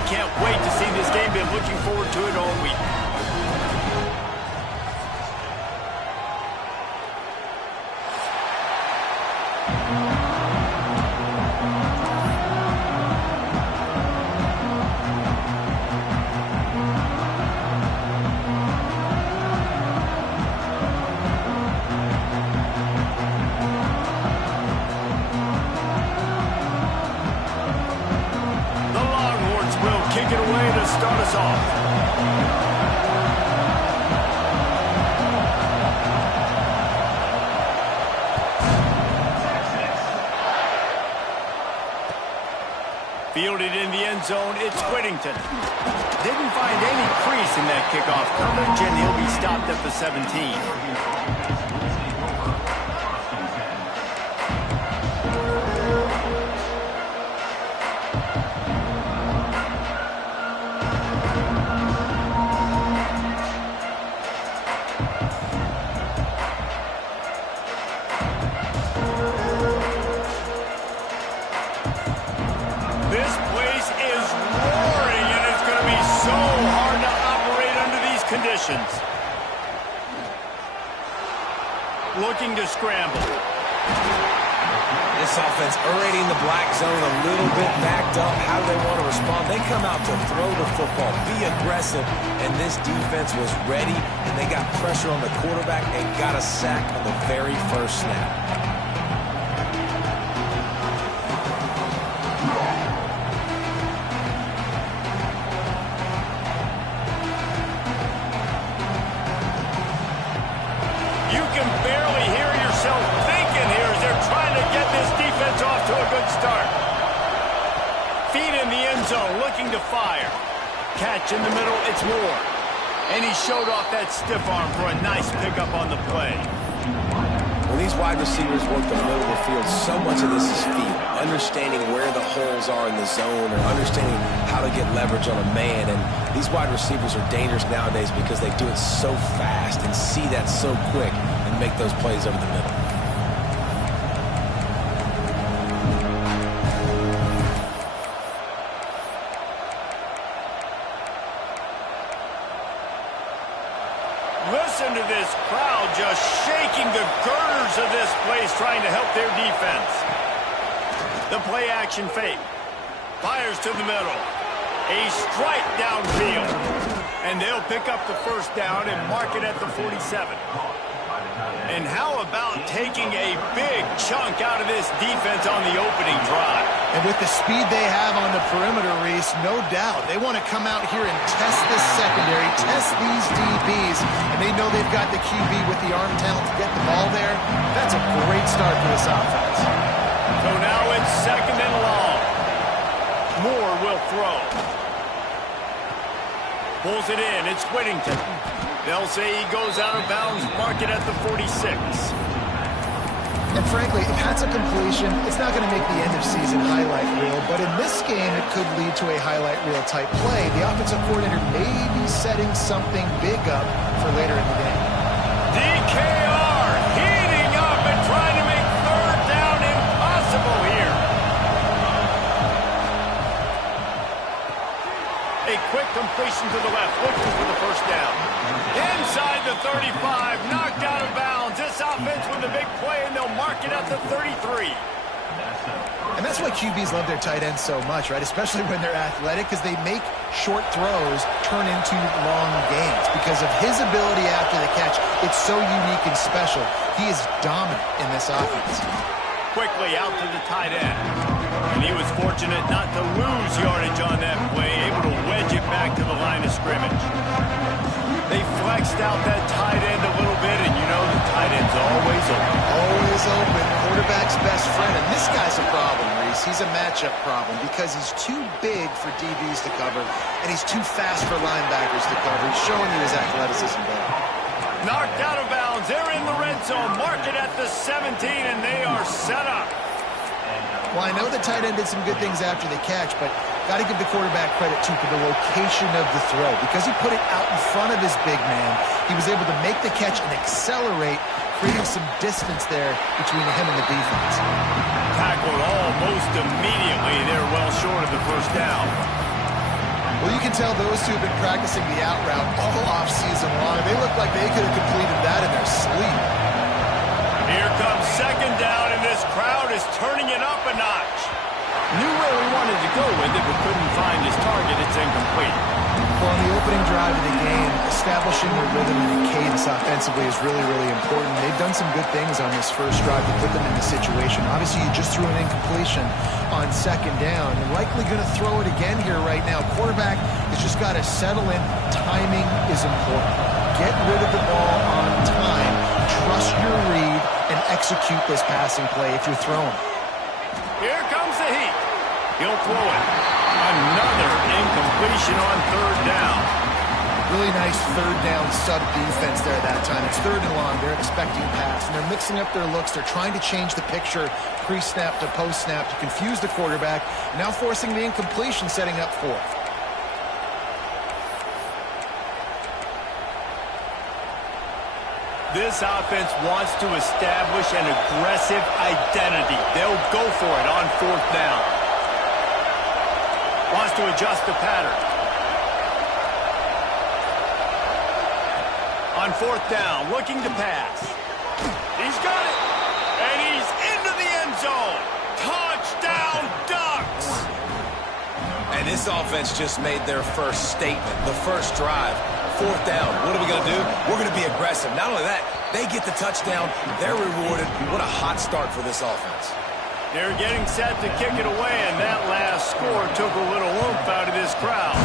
We can't wait to see this game. Been looking forward to it all week. Start us off. Fielded in the end zone, it's Whittington. Didn't find any crease in that kickoff coverage, and he'll be stopped at the 17. Looking to scramble. This offense already in the black zone, a little bit backed up. How do they want to respond? They come out to throw the football, be aggressive, and this defense was ready, and they got pressure on the quarterback and got a sack on the very first snap. Looking to fire. Catch in the middle, it's Moore. And he showed off that stiff arm for a nice pickup on the play. When these wide receivers work the middle of the field, so much of this is feel. Understanding where the holes are in the zone or understanding how to get leverage on a man. And these wide receivers are dangerous nowadays because they do it so fast and see that so quick and make those plays over the middle. Listen to this crowd just shaking the girders of this place, trying to help their defense. The play action fake. Fires to the middle. A strike downfield. And they'll pick up the first down and mark it at the 47. And how about taking a big chunk out of this defense on the opening drive? And with the speed they have on the perimeter, Reese, no doubt, they want to come out here and test this secondary, test these DBs, and they know they've got the QB with the arm talent to get the ball there. That's a great start for this offense. So now it's second and long. Moore will throw. Pulls it in. It's Whittington. They'll say he goes out of bounds, mark it at the 46. And frankly, if that's a completion, it's not going to make the end-of-season highlight reel, but in this game, it could lead to a highlight reel type play. The offensive coordinator may be setting something big up for later in the game. DKR heating up and trying to make third down impossible here. A quick completion to the left, looking for the first down. Inside the 35, knocked out of bounds. This offense with a big play, and they'll mark it at the 33. And that's why QBs love their tight ends so much, right? Especially when they're athletic, because they make short throws turn into long gains. Because of his ability after the catch, it's so unique and special. He is dominant in this offense. Quickly out to the tight end. And he was fortunate not to lose yardage on that play, able to wedge it back to the line of scrimmage. They flexed out that tight end a little bit, and you know the tight end's always open. Always open. Quarterback's best friend. And this guy's a problem, Reese. He's a matchup problem because he's too big for DBs to cover, and he's too fast for linebackers to cover. He's showing you his athleticism there. Knocked out of bounds. They're in the red zone. Mark it at the 17, and they are set up. Well, I know the tight end did some good things after the catch, but got to give the quarterback credit, too, for the location of the throw. Because he put it out in front of his big man, he was able to make the catch and accelerate, creating some distance there between him and the defense. Tackled almost immediately. They're well short of the first down. Well, you can tell those two have been practicing the out route all off-season long. They look like they could have completed that in their sleep. Here comes second down, and this crowd is turning it up a notch. Knew where he wanted to go with it, but couldn't find his target. It's incomplete. Well, in the opening drive of the game, establishing their rhythm and cadence offensively is really, really important. They've done some good things on this first drive to put them in this situation. Obviously, you just threw an incompletion on second down. They're likely going to throw it again here right now. Quarterback has just got to settle in. Timing is important. Get rid of the ball on time. Trust your read and execute this passing play if you're throwing. Here comes the heat. He'll throw it. Another incompletion on third down. Really nice third down sub defense there that time. It's third and long. They're expecting pass, and they're mixing up their looks. They're trying to change the picture pre-snap to post-snap to confuse the quarterback, now forcing the incompletion, setting up fourth. This offense wants to establish an aggressive identity. They'll go for it on fourth down. Wants to adjust the pattern. On fourth down, looking to pass. He's got it. And he's into the end zone. Touchdown, Ducks! And this offense just made their first statement, the first drive. Fourth down. What are we going to do? We're going to be aggressive. Not only that, they get the touchdown. They're rewarded. What a hot start for this offense. They're getting set to kick it away, and that last score took a little oomph out of this crowd.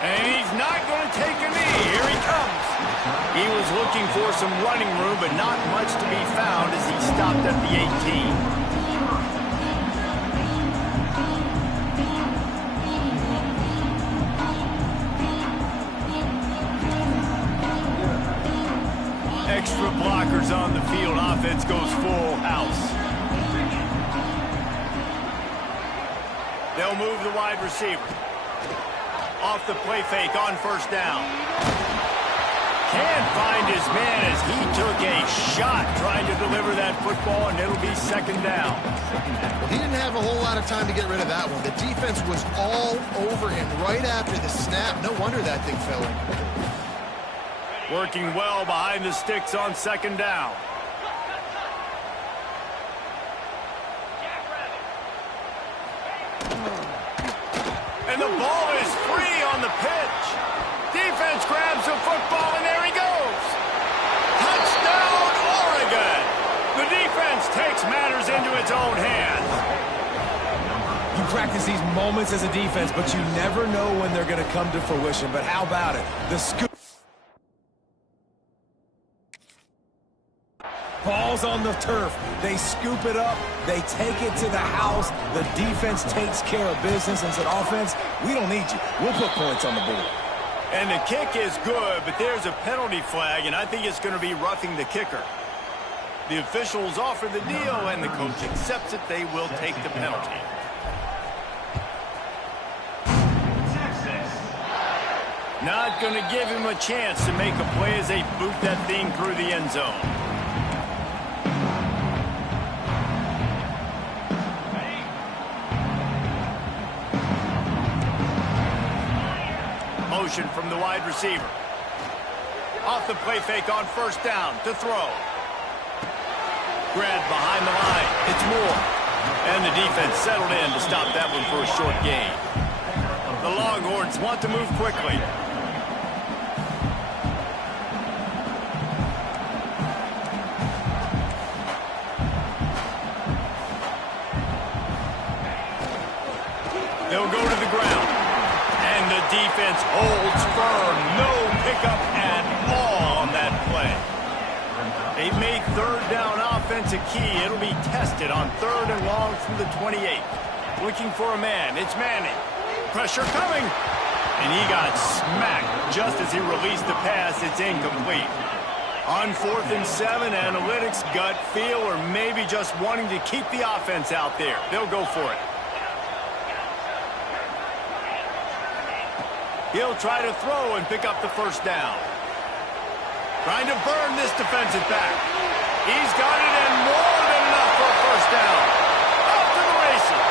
And he's not going to take a knee. Here he comes. He was looking for some running room, but not much to be found as he stopped at the 18. Extra blockers on the field. Offense goes full house. They'll move the wide receiver. Off the play fake on first down. Can't find his man as he took a shot trying to deliver that football, and it'll be second down. Well, he didn't have a whole lot of time to get rid of that one. The defense was all over him right after the snap. No wonder that thing fell in. Working well behind the sticks on second down. And the ball is free on the pitch. Defense grabs the football, and there he goes. Touchdown, Oregon. The defense takes matters into its own hands. You practice these moments as a defense, but you never know when they're going to come to fruition. But how about it? The scoop. Ball's on the turf. They scoop it up. They take it to the house. The defense takes care of business and said, offense, we don't need you. We'll put points on the board. And the kick is good, but there's a penalty flag, and I think it's going to be roughing the kicker. The officials offer the deal, and the coach accepts it. They will take the penalty. Not going to give him a chance to make a play as they boot that thing through the end zone. Motion from the wide receiver. Off the play fake on first down to throw. Grabbed behind the line. It's Moore. And the defense settled in to stop that one for a short gain. The Longhorns want to move quickly. They'll go to the ground. And the defense holds firm. No pickup at all on that play. They've made third down offense a key. It'll be tested on third and long from the 28. Looking for a man. It's Manning. Pressure coming. And he got smacked just as he released the pass. It's incomplete. On 4th and 7, analytics, gut feel, or maybe just wanting to keep the offense out there. They'll go for it. He'll try to throw and pick up the first down. Trying to burn this defensive back. He's got it and more than enough for a first down. Off to the races.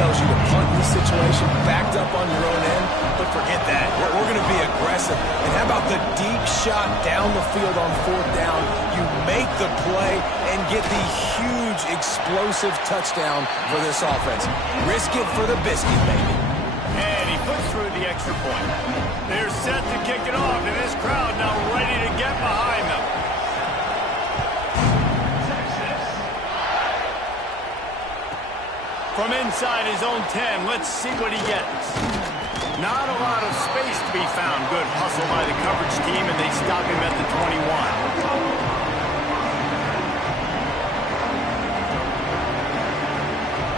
tells you to punt in this situation, backed up on your own end, but forget that. We're going to be aggressive. And how about the deep shot down the field on 4th down? You make the play and get the huge explosive touchdown for this offense. Risk it for the biscuit, baby. And he puts through the extra point. They're set to kick it off, and this crowd now ready to get behind them. From inside his own 10, let's see what he gets. Not a lot of space to be found. Good hustle by the coverage team, and they stop him at the 21.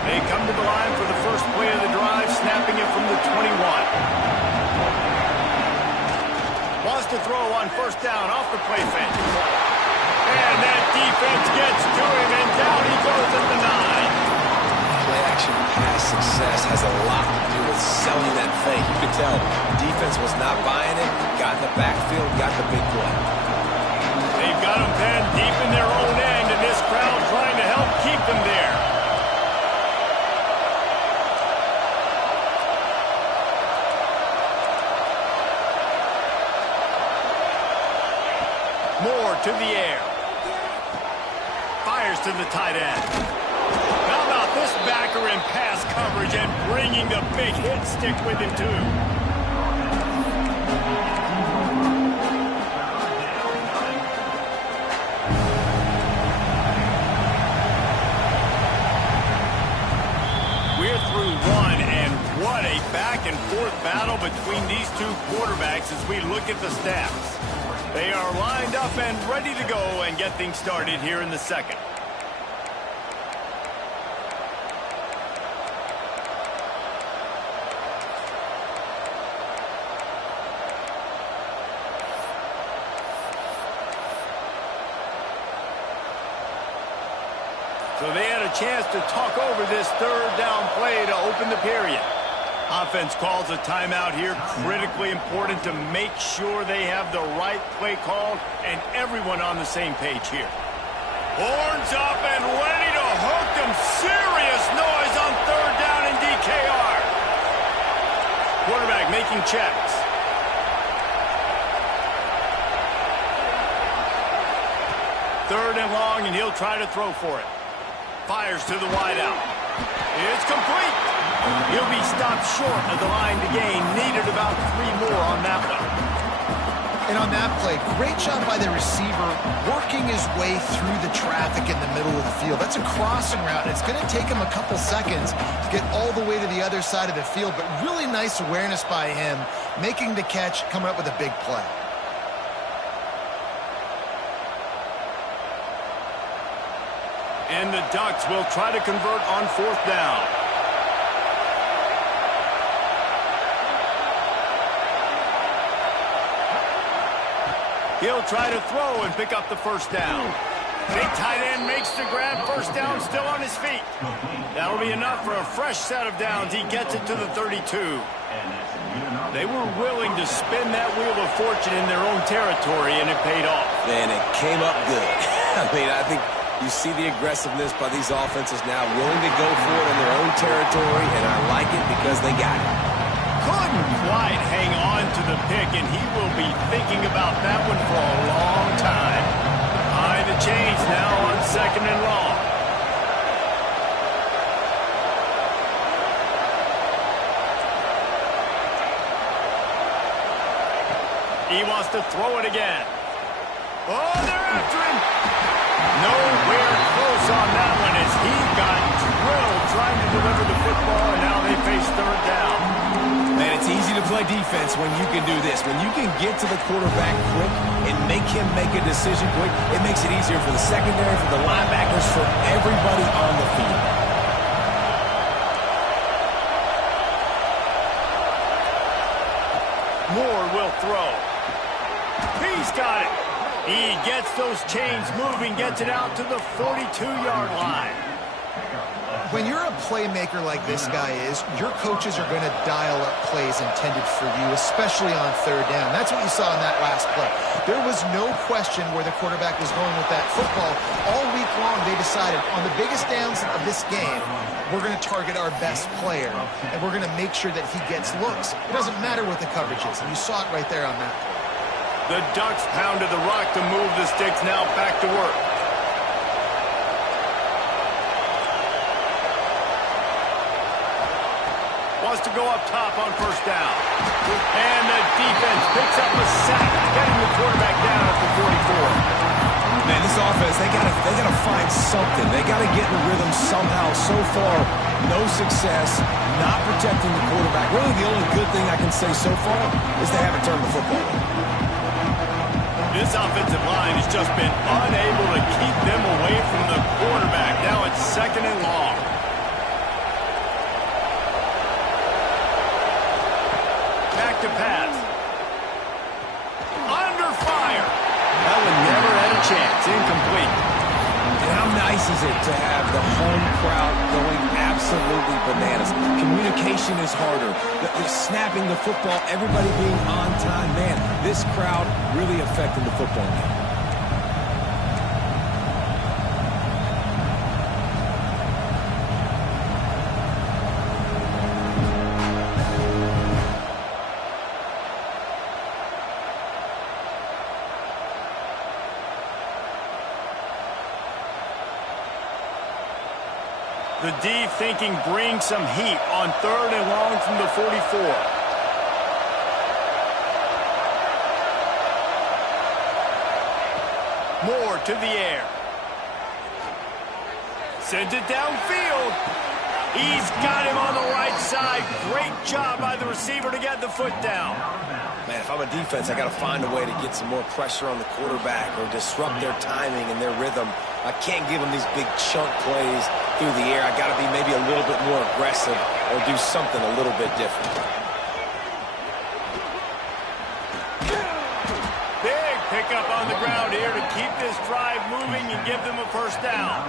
They come to the line for the first play of the drive, snapping it from the 21. Wants to throw on 1st down off the play fake. And that defense gets to him, and down he goes at the 9. Play-action pass success has a lot to do with selling that fake. You could tell defense was not buying it, got in the backfield, got the big play. They've got them penned deep in their own end, and this crowd trying to help keep them there. Moore to the air. Fires to the tight end. How about this backer in pass coverage and bringing the big hit stick with him, too. We're through one, and what a back-and-forth battle between these two quarterbacks as we look at the stats. They are lined up and ready to go and get things started here in the second. So they had a chance to talk over this 3rd down play to open the period. Offense calls a timeout here, critically important to make sure they have the right play called and everyone on the same page here. Horns up and ready to hook them. Serious noise on 3rd down in DKR. Quarterback making checks. Third and long, and he'll try to throw for it. Fires to the wideout. It's complete. He'll be stopped short of the line to gain. Needed about 3 more on that one. And on that play, great job by the receiver working his way through the traffic in the middle of the field. That's a crossing route, and it's going to take him a couple seconds to get all the way to the other side of the field. But really nice awareness by him, making the catch, coming up with a big play. And the Ducks will try to convert on 4th down. He'll try to throw and pick up the 1st down. Big tight end makes the grab. 1st down, still on his feet. That'll be enough for a fresh set of downs. He gets it to the 32. They were willing to spin that wheel of fortune in their own territory, and it paid off. And it came up good. I think you see the aggressiveness by these offenses now, willing to go for it in their own territory, and I like it because they got it. Couldn't quite hang on to the pick, and he will be thinking about that one for a long time. Behind the chains now on 2nd and long. He wants to throw it again. Oh, they're after him. Nowhere close on that one as he got drilled trying to deliver the football, and now they face 3rd down. Man, it's easy to play defense when you can do this. When you can get to the quarterback quick and make him make a decision quick, it makes it easier for the secondary, for the linebackers, for everybody on the field. Moore will throw. He's got it. He gets those chains moving, gets it out to the 42-yard line. When you're a playmaker like this guy is, your coaches are going to dial up plays intended for you, especially on third down. That's what you saw in that last play. There was no question where the quarterback was going with that football. All week long, they decided on the biggest downs of this game, we're going to target our best player, and we're going to make sure that he gets looks. It doesn't matter what the coverage is, and you saw it right there on that play. The Ducks pounded the rock to move the sticks, now back to work. Wants to go up top on first down. And the defense picks up a sack, getting the quarterback down at the 44. Man, this offense, they gotta find something. They gotta get in the rhythm somehow. So far, no success, not protecting the quarterback. Really, the only good thing I can say so far is they haven't turned the football over. This offensive line has just been unable to keep them away from the quarterback. Now it's 2nd and long. Back to pass. Under fire. That one never had a chance. Incomplete. And how nice is it to have the home crowd going absolutely bananas? Communication is harder. The snapping the football, everybody being on time. Man, this crowd really affecting the football game. The D thinking bring some heat on 3rd and long from the 44. Moore to the air. Sends it downfield. He's got him on the right side. Great job by the receiver to get the foot down. Man, if I'm a defense, I got to find a way to get some more pressure on the quarterback or disrupt their timing and their rhythm. I can't give them these big chunk plays through the air. I got to be maybe a little bit more aggressive or do something a little bit different. Big pickup on the ground here to keep this drive moving and give them a first down.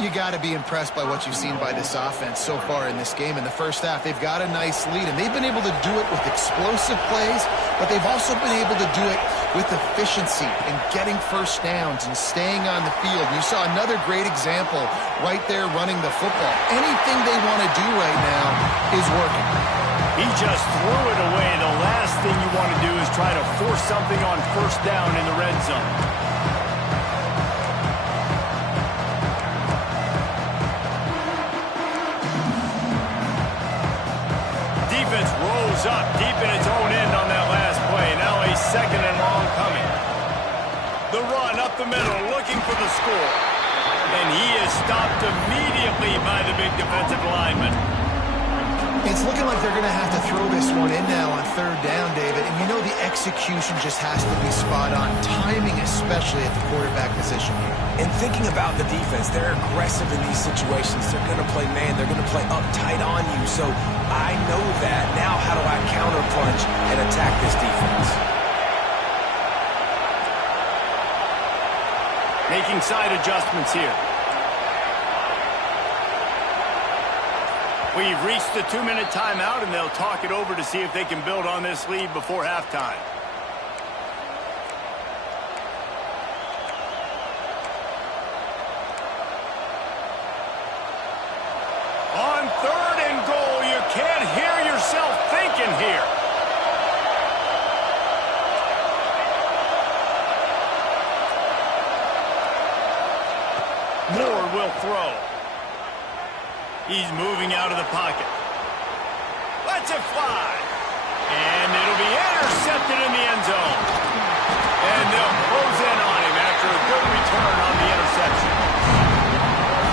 You got to be impressed by what you've seen by this offense so far in this game. In the first half, they've got a nice lead, and they've been able to do it with explosive plays, but they've also been able to do it with efficiency and getting first downs and staying on the field. You saw another great example right there running the football. Anything they want to do right now is working. He just threw it away. The last thing you want to do is try to force something on first down in the red zone. Defense rolls up deep in its own end on that last play. Now a 2nd and long coming. The run up the middle, looking for the score. And he is stopped immediately by the big defensive lineman. It's looking like they're going to have to throw this one in now on 3rd down, David. And you know the execution just has to be spot on. Timing, especially at the quarterback position here. And thinking about the defense, they're aggressive in these situations. They're going to play man. They're going to play up tight on you. So I know that. Now how do I counterpunch and attack this defense? Making side adjustments here. We've reached the 2-minute timeout, and they'll talk it over to see if they can build on this lead before halftime. On 3rd and goal, you can't hear yourself thinking here. Moore will throw. He's moving out of the pocket. Lets it fly. And it'll be intercepted in the end zone. And they'll close in on him after a good return on the interception.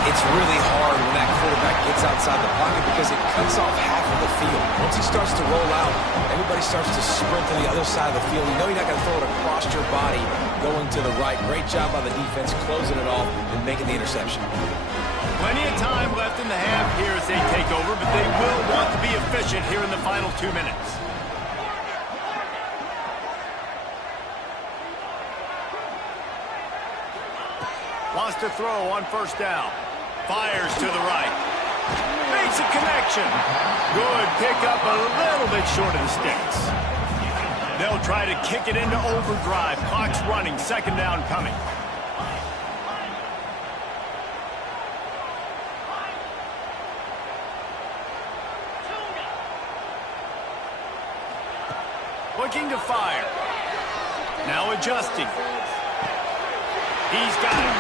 It's really hard when that quarterback gets outside the pocket because it cuts off half of the field. Once he starts to roll out, everybody starts to sprint to the other side of the field. You know you're not going to throw it across your body going to the right. Great job by the defense closing it off and making the interception. Plenty of time left in the half here as they take over, but they will want to be efficient here in the final 2 minutes. Wants to throw on first down. Fires to the right. Makes a connection. Good pickup, a little bit short of the sticks. They'll try to kick it into overdrive. Clock's running, second down coming. Looking to fire. Now adjusting. He's got it.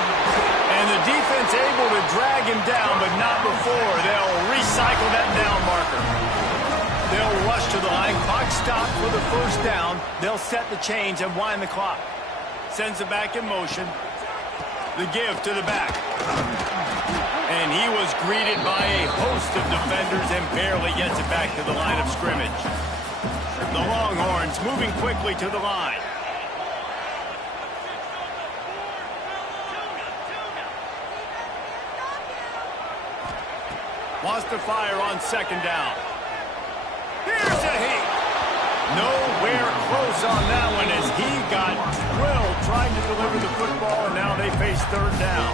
And the defense able to drag him down, but not before. They'll recycle that down marker. They'll rush to the line. Clock stopped for the first down. They'll set the chains and wind the clock. Sends it back in motion. The give to the back. And he was greeted by a host of defenders and barely gets it back to the line of scrimmage. The Longhorns moving quickly to the line. Wants to fire on second down. Here's a hit. Nowhere close on that one as he got drilled trying to deliver the football, and now they face third down.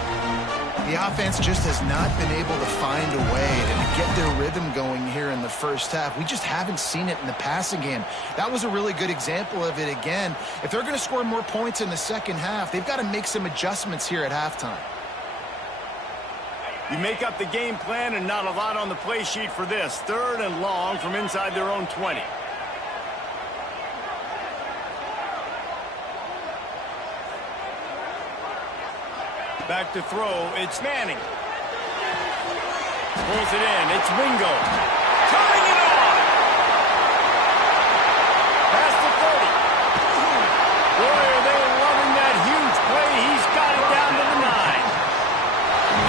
The offense just has not been able to find a way to get their rhythm going here in the first half. We just haven't seen it in the passing game. That was a really good example of it again. If they're going to score more points in the second half, they've got to make some adjustments here at halftime. You make up the game plan and not a lot on the play sheet for this. Third and long from inside their own 20. Back to throw, it's Manning. Pulls it in, it's Wingo. Turning it on! Past the 30. Boy, are they loving that huge play. He's got it down to the 9.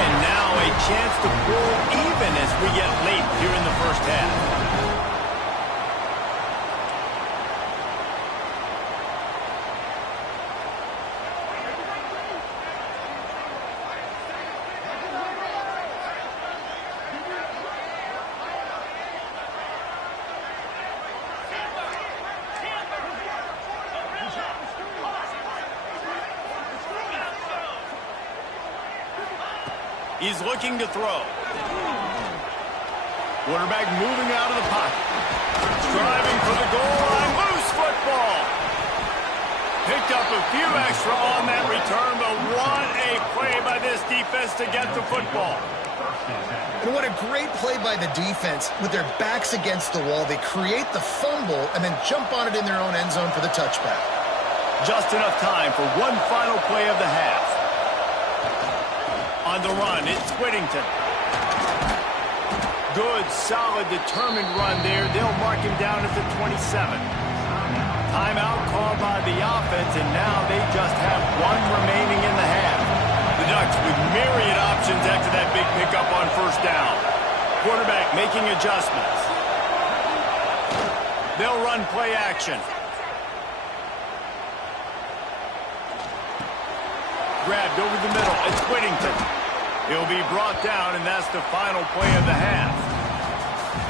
And now a chance to pull even as we get late here in the first half. He's looking to throw. Quarterback moving out of the pocket. Striving for the goal line. Loose football. Picked up a few extra on that return, but what a play by this defense to get the football. And what a great play by the defense. With their backs against the wall, they create the fumble and then jump on it in their own end zone for the touchback. Just enough time for one final play of the half. On the run, it's Whittington. Good, solid, determined run there. They'll mark him down at the 27. Timeout called by the offense, and now they just have one remaining in the half. The Ducks with myriad options after that big pickup on first down. Quarterback making adjustments. They'll run play action. Grabbed over the middle. It's Whittington. He'll be brought down, and that's the final play of the half.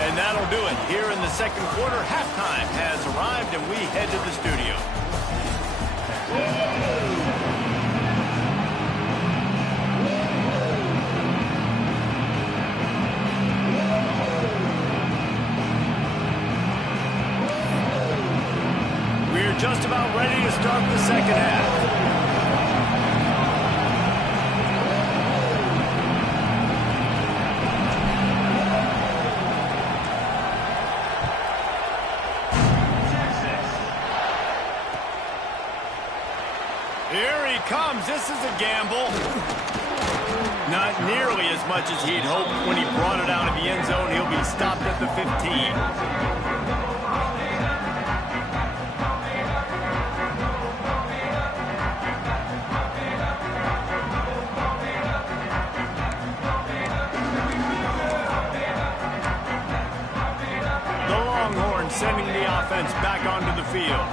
And that'll do it. Here in the second quarter, halftime has arrived, and we head to the studio. We're just about ready to start the second half. Here he comes. This is a gamble. Not nearly as much as he'd hoped when he brought it out of the end zone. He'll be stopped at the 15. Sending the offense back onto the field.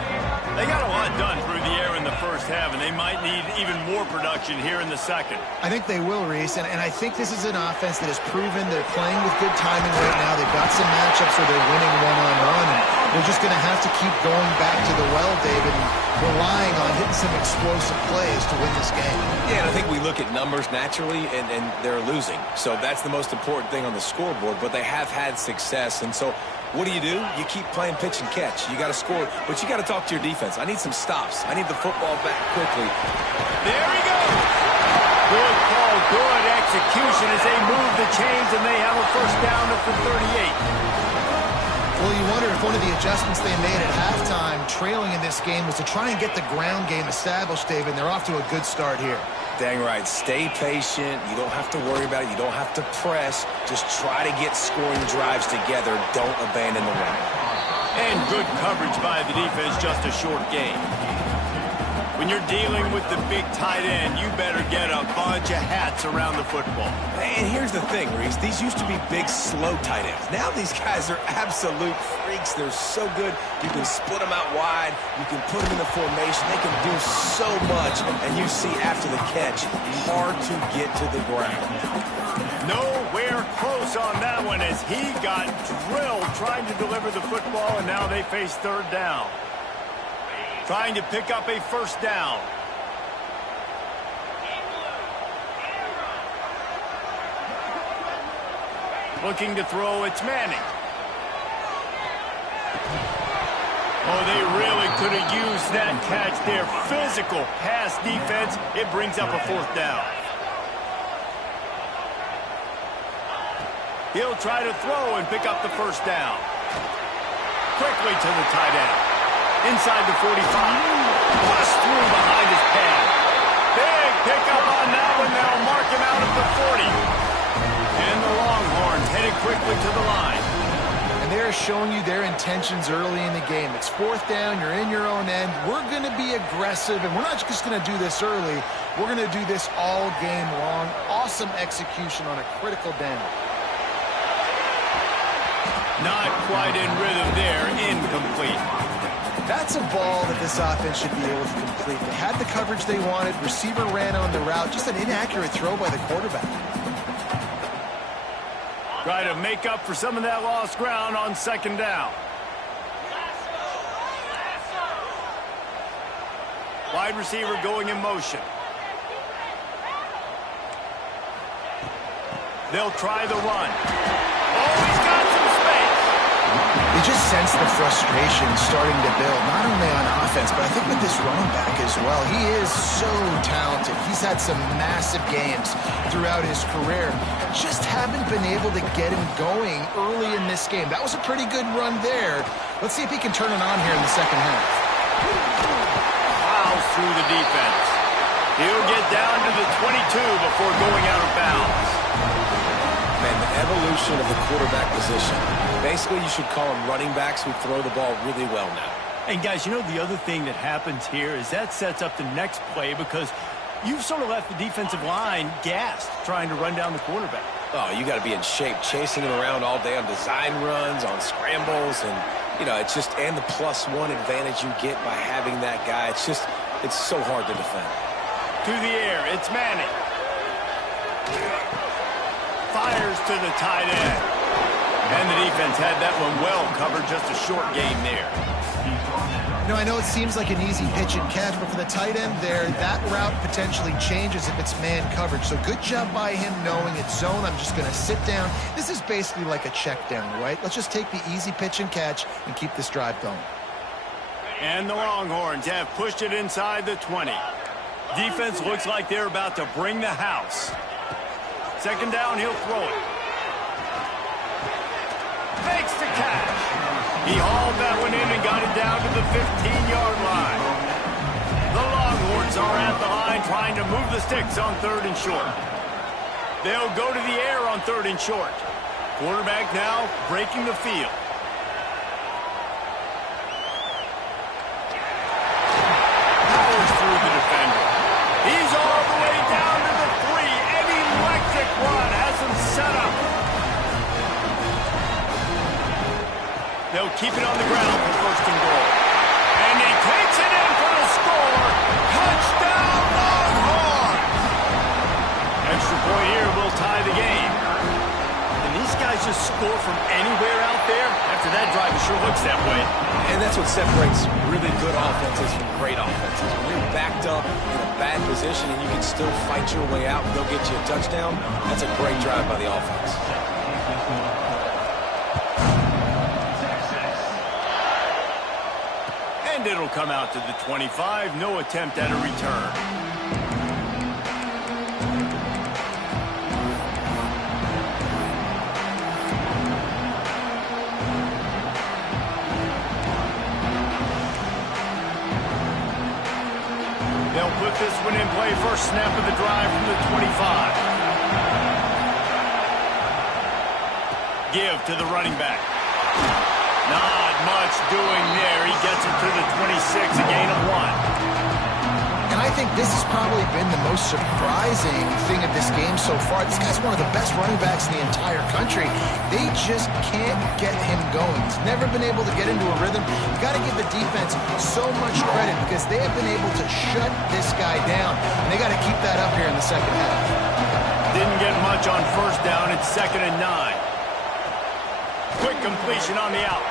They got a lot done through the air in the first half, and they might need even more production here in the second. I think they will, Reese, and I think this is an offense that has proven they're playing with good timing right now. They've got some matchups where they're winning one-on-one, and they're just going to have to keep going back to the well, David, and relying on hitting making some explosive plays to win this game. Yeah, and I think we look at numbers naturally, and they're losing. So that's the most important thing on the scoreboard, but they have had success. And so what do? You keep playing pitch and catch. You got to score, but you got to talk to your defense. I need some stops. I need the football back quickly. There he goes. Good call, good execution as they move the chains, and they have a first down at the 38. Well, you wonder if one of the adjustments they made at halftime, trailing in this game, was to try and get the ground game established, David, and they're off to a good start here. Dang right. Stay patient. You don't have to worry about it. You don't have to press. Just try to get scoring drives together. Don't abandon the run. And good coverage by the defense, just a short game. When you're dealing with the big tight end, you better get a bunch of hats around the football. And here's the thing, Reese. These used to be big, slow tight ends. Now these guys are absolute freaks. They're so good. You can split them out wide. You can put them in the formation. They can do so much. And you see after the catch, hard to get to the ground. Nowhere close on that one as he got drilled trying to deliver the football, and now they face third down. Trying to pick up a first down. Looking to throw, it's Manning. Oh, they really could have used that catch there. Physical pass defense. It brings up a fourth down. He'll try to throw and pick up the first down. Quickly to the tight end. Inside the 45. Bust through behind his pad. Big pickup on that one. They'll mark him out at the 40. And the Longhorns headed quickly to the line. And they're showing you their intentions early in the game. It's fourth down. You're in your own end. We're going to be aggressive, and we're not just going to do this early. We're going to do this all game long. Awesome execution on a critical down. Not quite in rhythm there. Incomplete. That's a ball that this offense should be able to complete. They had the coverage they wanted. Receiver ran on the route. Just an inaccurate throw by the quarterback. Try to make up for some of that lost ground on second down. Wide receiver going in motion. They'll try the run. Oh, he's got some space. You just sense the frustration starting to build, not only on offense, but I think with this running back as well. He is so talented. He's had some massive games throughout his career. Just haven't been able to get him going early in this game. That was a pretty good run there. Let's see if he can turn it on here in the second half. Fouls through the defense. He'll get down to the 22 before going out of bounds. Man, the evolution of the quarterback position. Basically, you should call them running backs who throw the ball really well now. And guys, you know the other thing that happens here is that sets up the next play because you've sort of left the defensive line gassed trying to run down the quarterback. Oh, you got to be in shape, chasing him around all day on design runs, on scrambles, and, you know, it's just, and the +1 advantage you get by having that guy. It's just, it's so hard to defend. To the air, it's Manning. Fires to the tight end. And the defense had that one well covered, just a short game there. You know, I know it seems like an easy pitch and catch, but for the tight end there, that route potentially changes if it's man coverage. So good job by him knowing it's zone. I'm just going to sit down. This is basically like a check down, right? Let's just take the easy pitch and catch and keep this drive going. And the Longhorns have pushed it inside the 20. Defense looks like they're about to bring the house. Second down, he'll throw it. Makes the catch. He hauled that one in and got it down to the 15-yard line. The Longhorns are at the line trying to move the sticks on third and short. They'll go to the air on third and short. Quarterback now breaking the field. Powers through the defender. He's all the way down to the 3. An electric run has him set up. They'll keep it on the ground for first and goal. And he takes it in for the score. Touchdown, Longhorns! Extra point here will tie the game. And these guys just score from anywhere out there. After that drive, it sure looks that way. And that's what separates really good offenses from great offenses. When you're backed up in a bad position and you can still fight your way out and go get you a touchdown, that's a great drive by the offense. And it'll come out to the 25. No attempt at a return. They'll put this one in play. First snap of the drive from the 25. Give to the running back. Not much doing there. He gets it to the 26, a gain of 1. And I think this has probably been the most surprising thing of this game so far. This guy's one of the best running backs in the entire country. They just can't get him going. He's never been able to get into a rhythm. You got to give the defense so much credit because they have been able to shut this guy down. And they got to keep that up here in the second half. Didn't get much on first down. It's 2nd and 9. Quick completion on the out.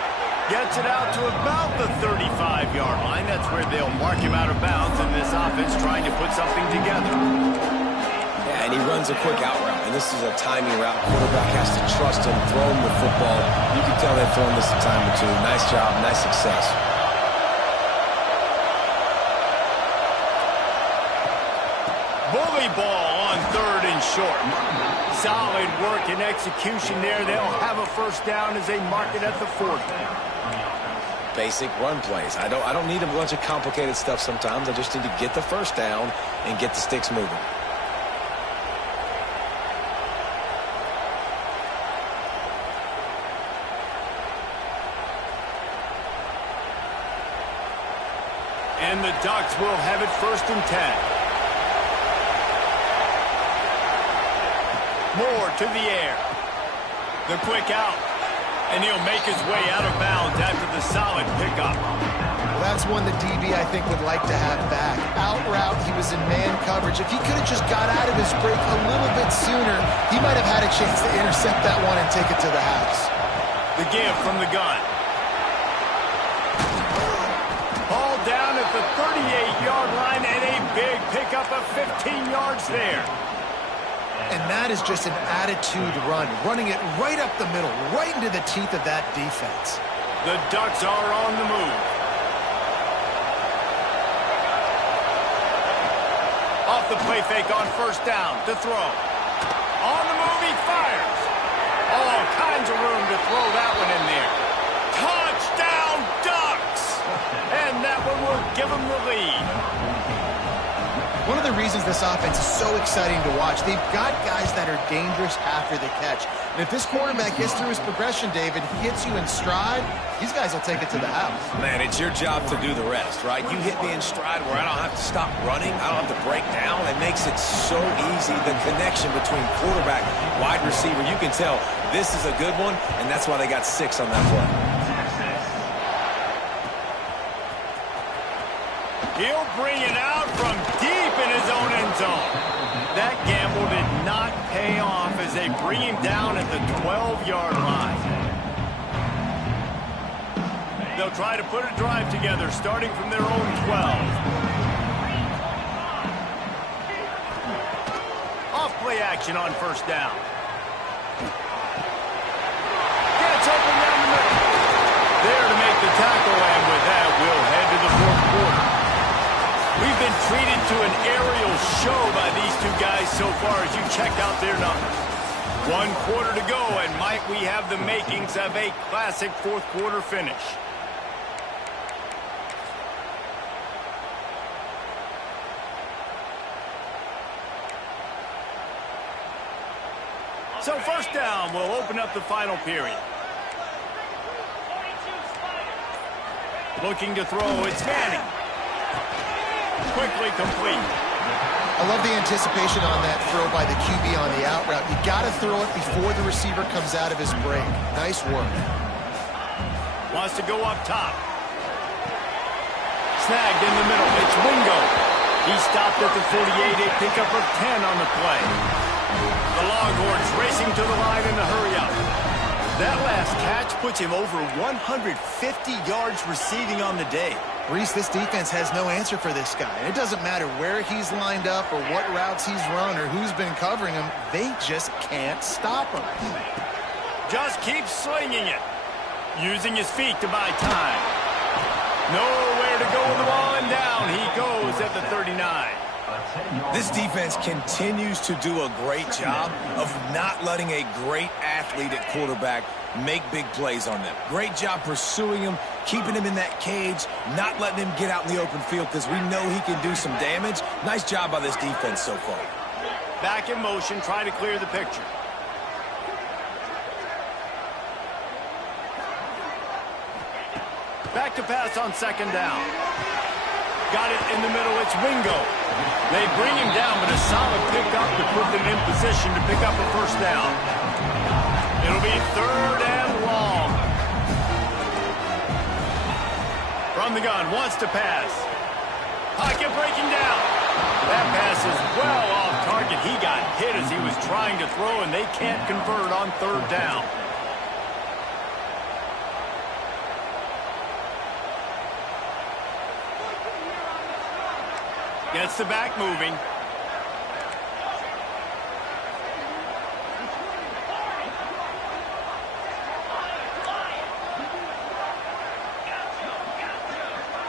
Gets it out to about the 35-yard line. That's where they'll mark him out of bounds, and this offense trying to put something together. Yeah, and he runs a quick out route, and this is a timing route. Quarterback has to trust him, throw him the football. You can tell they've thrown this a time or two. Nice job, nice success. Bully ball on 3rd and short. Solid work and execution there. They'll have a first down as they mark it at the 40. Basic run plays. I don't need a bunch of complicated stuff sometimes. I just need to get the first down and get the sticks moving. And the Ducks will have it 1st and 10. Moore to the air. The quick out. And he'll make his way out of bounds after the solid pickup. Well, that's one the DB, I think, would like to have back. Out route, he was in man coverage. If he could have just got out of his break a little bit sooner, he might have had a chance to intercept that one and take it to the house. The give from the gun. Ball down at the 38-yard line and a big pickup of 15 yards there. And that is just an attitude run, running it right up the middle, right into the teeth of that defense. The Ducks are on the move. Off the play fake on first down to throw. On the move, he fires. All kinds of room to throw that one in there. Touchdown, Ducks! And that one will give them the lead. One of the reasons this offense is so exciting to watch, they've got guys that are dangerous after the catch. And if this quarterback gets through his progression, David, hits you in stride, these guys will take it to the house. Man, it's your job to do the rest, right? You hit me in stride where I don't have to stop running. I don't have to break down. It makes it so easy. The connection between quarterback, wide receiver, you can tell this is a good one, and that's why they got 6 on that play. He'll bring it out from deep in his own end zone. That gamble did not pay off as they bring him down at the 12-yard line. They'll try to put a drive together, starting from their own 12. Off play action on first down. Gets open down the middle. There to make the tackle, and with that, we'll head to the 4th quarter. We've been treated to an aerial show by these two guys so far as you check out their numbers. 1 quarter to go, and might we have the makings of a classic 4th quarter finish. So first down will open up the final period. Looking to throw, it's Manning. Quickly complete. I love the anticipation on that throw by the QB on the out route. You got to throw it before the receiver comes out of his break. Nice work. Wants to go up top. Snagged in the middle. It's Wingo. He stopped at the 48, a pickup of 10 on the play. The Longhorns racing to the line in the hurry up. That last catch puts him over 150 yards receiving on the day. Reese, this defense has no answer for this guy. And it doesn't matter where he's lined up or what routes he's run or who's been covering him. They just can't stop him. Just keeps slinging it. Using his feet to buy time. Nowhere to go with the ball, and down he goes at the 39. This defense continues to do a great job of not letting a great athlete at quarterback make big plays on them. Great job pursuing him, keeping him in that cage, not letting him get out in the open field because we know he can do some damage. Nice job by this defense so far. Back in motion, trying to clear the picture. Back to pass on second down. Got it in the middle, it's Wingo. They bring him down, but a solid pickup to put them in position to pick up a first down. It'll be third and long. From the gun, wants to pass. Pocket breaking down. That pass is well off target. He got hit as he was trying to throw, and they can't convert on third down. Gets the back moving.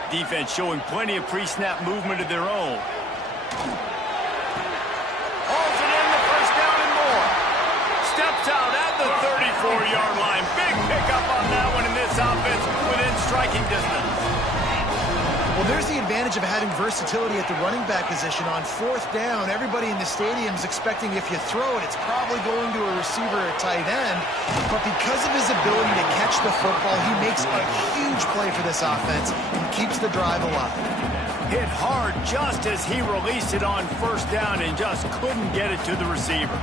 Defense showing plenty of pre-snap movement of their own. Hauls it in, the first down and more. Steps out at the 34-yard line. Big pickup on that one in this offense within striking distance. Well, there's the advantage of having versatility at the running back position. On fourth down, everybody in the stadium is expecting if you throw it, it's probably going to a receiver or tight end. But because of his ability to catch the football, he makes a huge play for this offense and keeps the drive alive. Hit hard just as he released it on first down and just couldn't get it to the receiver.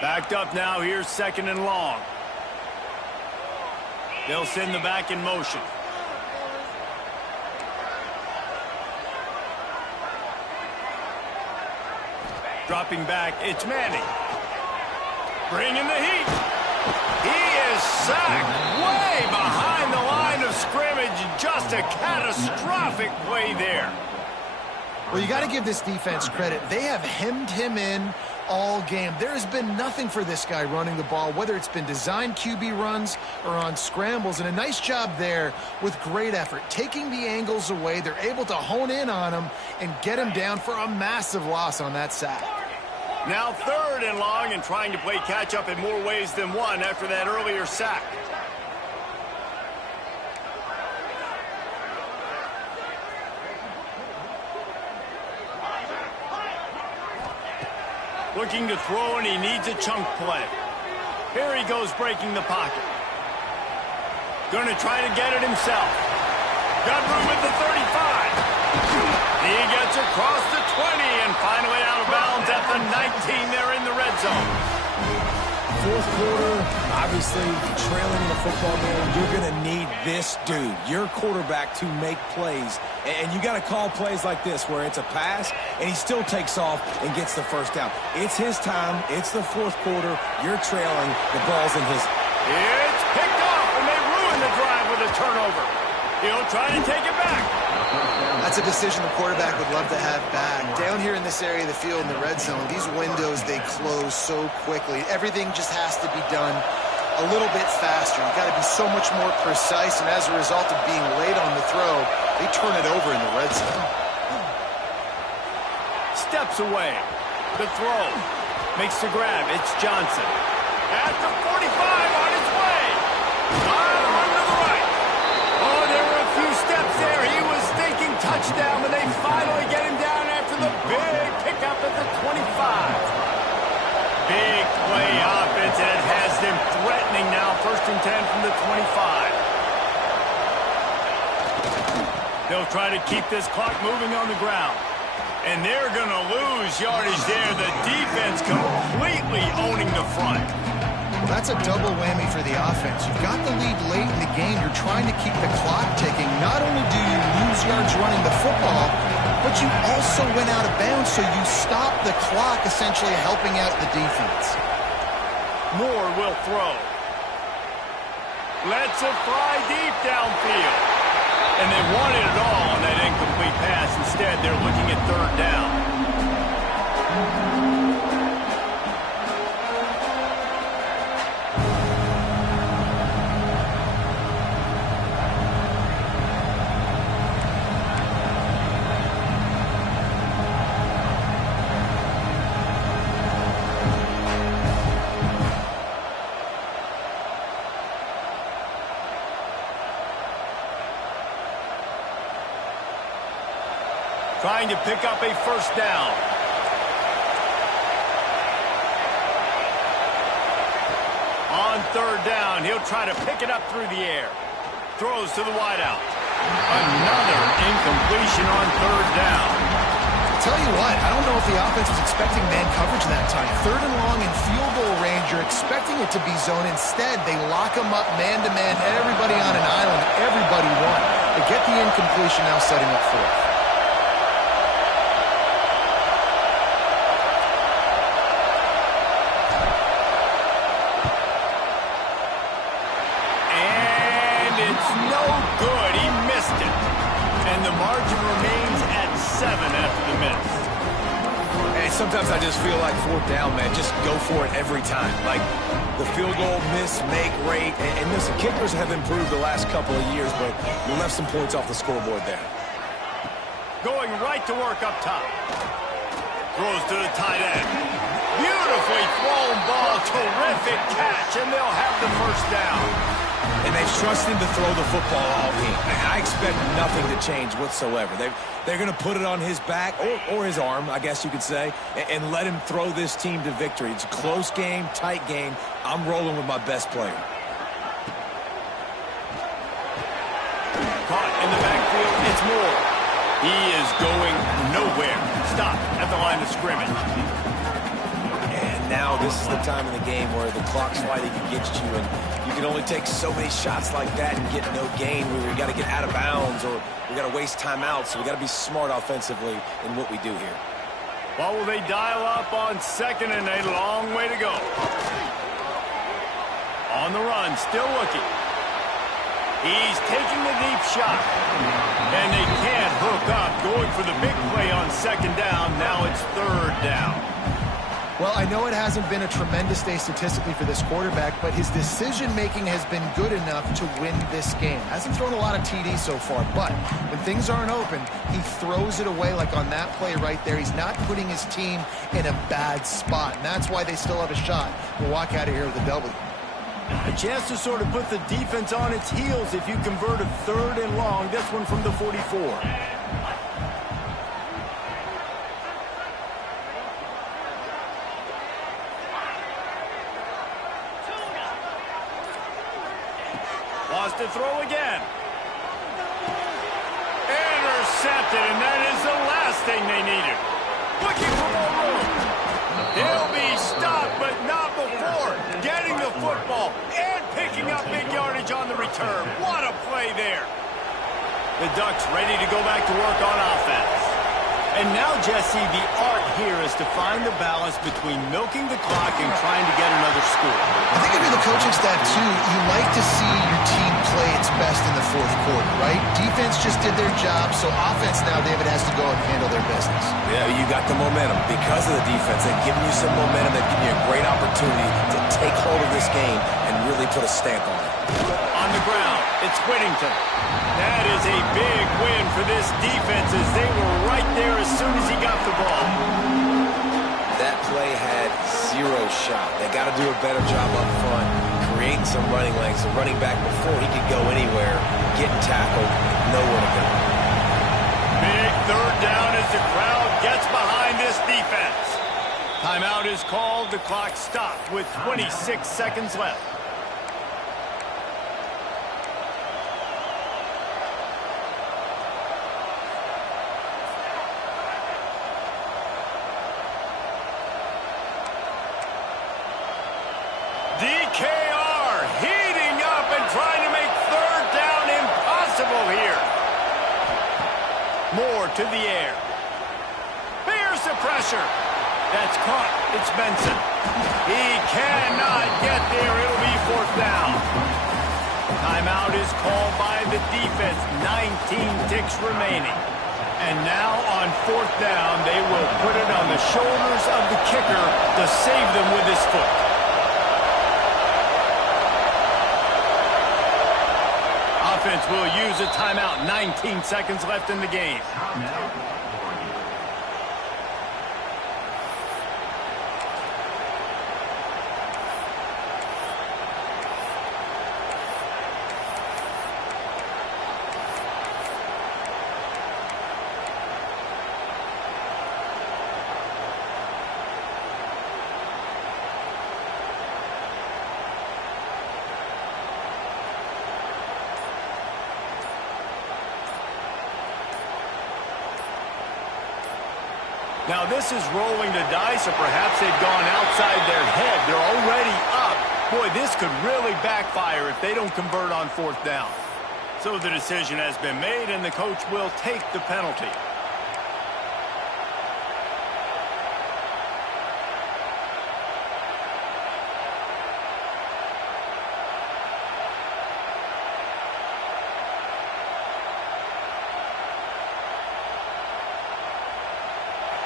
Backed up now, here's second and long. They'll send the back in motion. Dropping back, it's Manning. Bringing the heat. He is sacked way behind the line of scrimmage. Just a catastrophic play there. Well, you got to give this defense credit. They have hemmed him in all game. There has been nothing for this guy running the ball, whether it's been designed QB runs or on scrambles, and a nice job there with great effort. Taking the angles away, they're able to hone in on him and get him down for a massive loss on that sack. Now third and long and trying to play catch-up in more ways than one after that earlier sack. Looking to throw, and he needs a chunk play. Here he goes breaking the pocket. Going to try to get it himself. Got room at the 35. He gets across the 20 and finally out of bounds at the 19 there in the red zone. Fourth quarter, obviously trailing in the football game, you're going to need this dude, your quarterback, to make plays. And you got to call plays like this where it's a pass and he still takes off and gets the first down. It's his time. It's the fourth quarter. You're trailing. The ball's in his. It's picked off, and they ruin the drive with a turnover. He'll try to take it back. That's a decision the quarterback would love to have back. Down here in this area of the field in the red zone, these windows, they close so quickly. Everything just has to be done a little bit faster. You've got to be so much more precise, and as a result of being late on the throw, they turn it over in the red zone. Steps away. The throw. Makes the grab. It's Johnson. At the 45 on his way. On to the right. Oh, there were a few steps there. He was thinking touchdown, but they finally get him down after the big pickup at the 25. Big play offense, and it has them threatening now. First and 10 from the 25. They'll try to keep this clock moving on the ground. And they're going to lose yardage there. The defense completely owning the front. That's a double whammy for the offense. You've got the lead late in the game. You're trying to keep the clock ticking. Not only do you lose yards running the football, but you also went out of bounds, so you stop the clock, essentially helping out the defense. Moore will throw. Lets it fly deep downfield. And they wanted it all on that incomplete pass. Instead, they're looking at third down. Trying to pick up a first down. On third down, he'll try to pick it up through the air. Throws to the wideout. Another incompletion on third down. Tell you what, I don't know if the offense was expecting man coverage that time. Third and long in field goal range, you're expecting it to be zone. Instead, they lock them up man-to-man, everybody on an island, everybody won. They get the incompletion, now setting up fourth. Sometimes I just feel like fourth down, man, just go for it every time. Like the field goal, miss, make, rate. And listen, kickers have improved the last couple of years, but you left some points off the scoreboard there. Going right to work up top. Throws to the tight end. Beautifully thrown ball. Terrific catch, and they'll have the first down. And they've trusted him to throw the football all game. I expect nothing to change whatsoever. They're going to put it on his back, or his arm, I guess you could say, and let him throw this team to victory. It's a close game, tight game. I'm rolling with my best player. Caught in the backfield, it's Moore. He is going nowhere. Stop at the line of scrimmage. And now this is the time in the game where the clock's fighting against you, and you can only take so many shots like that and get no gain. We got to get out of bounds, or we got to waste timeouts. So we got to be smart offensively in what we do here. Well, will they dial up on second and a long way to go? On the run, still looking. He's taking the deep shot. And they can't hook up. Going for the big play on second down. Now it's third down. Well, I know it hasn't been a tremendous day statistically for this quarterback, but his decision-making has been good enough to win this game. Hasn't thrown a lot of TDs so far, but when things aren't open, he throws it away like on that play right there. He's not putting his team in a bad spot, and that's why they still have a shot to walk out of here with a W. A chance to sort of put the defense on its heels if you convert a third and long. This one from the 44. Wants to throw again. Intercepted, and that is the last thing they needed. Looking for more room. They'll be stopped, but not before getting the football and picking up big yardage on the return. What a play there. The Ducks ready to go back to work on offense. And now, Jesse, the art here is to find the balance between milking the clock and trying to get another score. I think if you're the coaching staff, too, you like to see your team play its best in the fourth quarter, right? Defense just did their job, so offense now, David, has to go and handle their business. Yeah, you got the momentum. Because of the defense, they've given you some momentum. They've given you a great opportunity to take hold of this game and really put a stamp on it. On the ground, it's Whittington. That is a big win for this defense as they were right there as soon as he got the ball. That play had zero shot. They got to do a better job up front, creating some running lanes. The running back, before he could go anywhere, getting tackled, nowhere to go. Big third down as the crowd gets behind this defense. Timeout is called. The clock stopped with 26 seconds left. DK to the air. Here's the pressure. That's caught. It's Benson. He cannot get there. It'll be fourth down. Timeout is called by the defense. 19 ticks remaining. And now on fourth down, they will put it on the shoulders of the kicker to save them with his foot. Offense will use a timeout. 19 seconds left in the game. Now this is rolling the dice, or perhaps they've gone outside their head. They're already up. Boy, this could really backfire if they don't convert on fourth down. So the decision has been made, and the coach will take the penalty.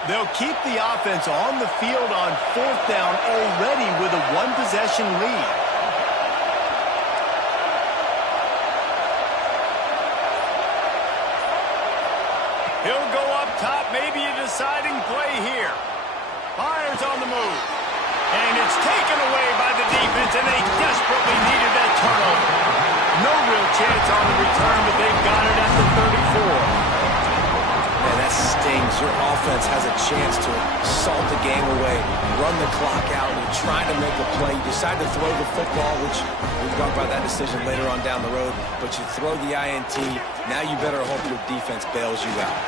They'll keep the offense on the field on fourth down already with a one-possession lead. He'll go up top, maybe a deciding play here. Fires on the move. And it's taken away by the defense, and they desperately needed that turnover. No real chance on the return, but they've got it at the 34. Man, that stings. Your offense has a chance to salt the game away, run the clock out, and you're trying to make a play. You decide to throw the football, which we'll talk about that decision later on down the road, but you throw the INT. Now you better hope your defense bails you out.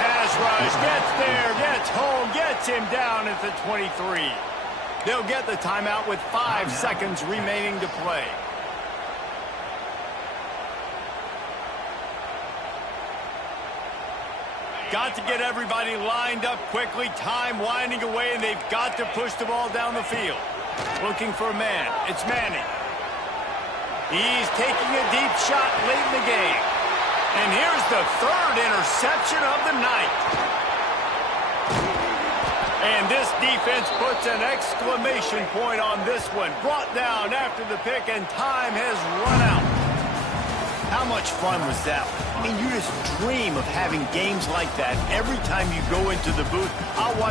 Pass rush, gets there, gets home, gets him down at the 23. They'll get the timeout with 5 seconds remaining to play. Got to get everybody lined up quickly. Time winding away, and they've got to push the ball down the field. Looking for a man. It's Manning. He's taking a deep shot late in the game. And here's the third interception of the night. And this defense puts an exclamation point on this one. Brought down after the pick, and time has run out. How much fun was that one? I mean, you just dream of having games like that every time you go into the booth. I'll watch